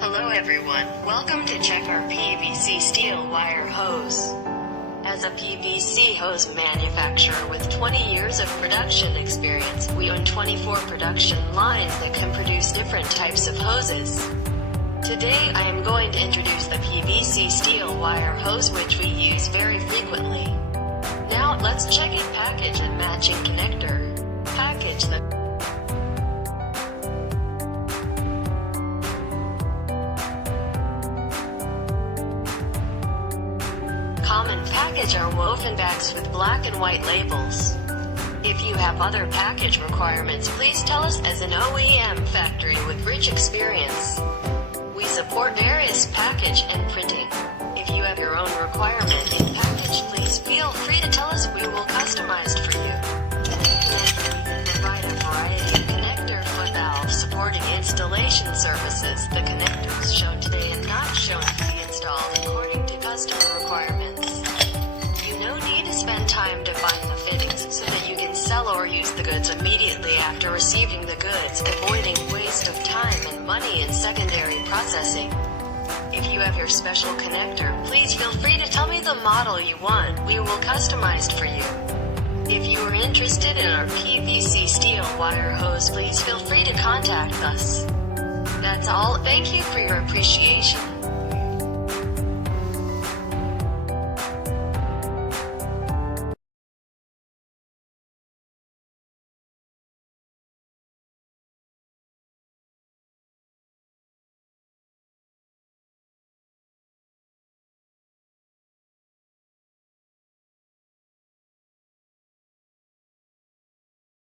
Hello everyone, welcome to check our PVC steel wire hose. As a PVC hose manufacturer with 20 years of production experience, we own 24 production lines that can produce different types of hoses. Today I am going to introduce the PVC steel wire hose, which we use very frequently. Now let's check it. Package and matching connector. Package the common package are woven bags with black and white labels. If you have other package requirements, please tell us. As an OEM factory with rich experience, we support various package and printing. If you have your own requirement in package, please feel free to tell us. We will customize for you. We provide a variety of connector foot valve supporting installation services. The connectors shown today and not shown to be installed according to customer requirements. You no need to spend time to find the fittings so that you can sell or use the goods immediately after receiving the goods, avoiding waste of time and money in secondary processing. If you have your special connector, please feel free to tell me the model you want. We will customize for you. If you are interested in our PVC steel wire hose, please feel free to contact us. That's all. Thank you for your appreciation.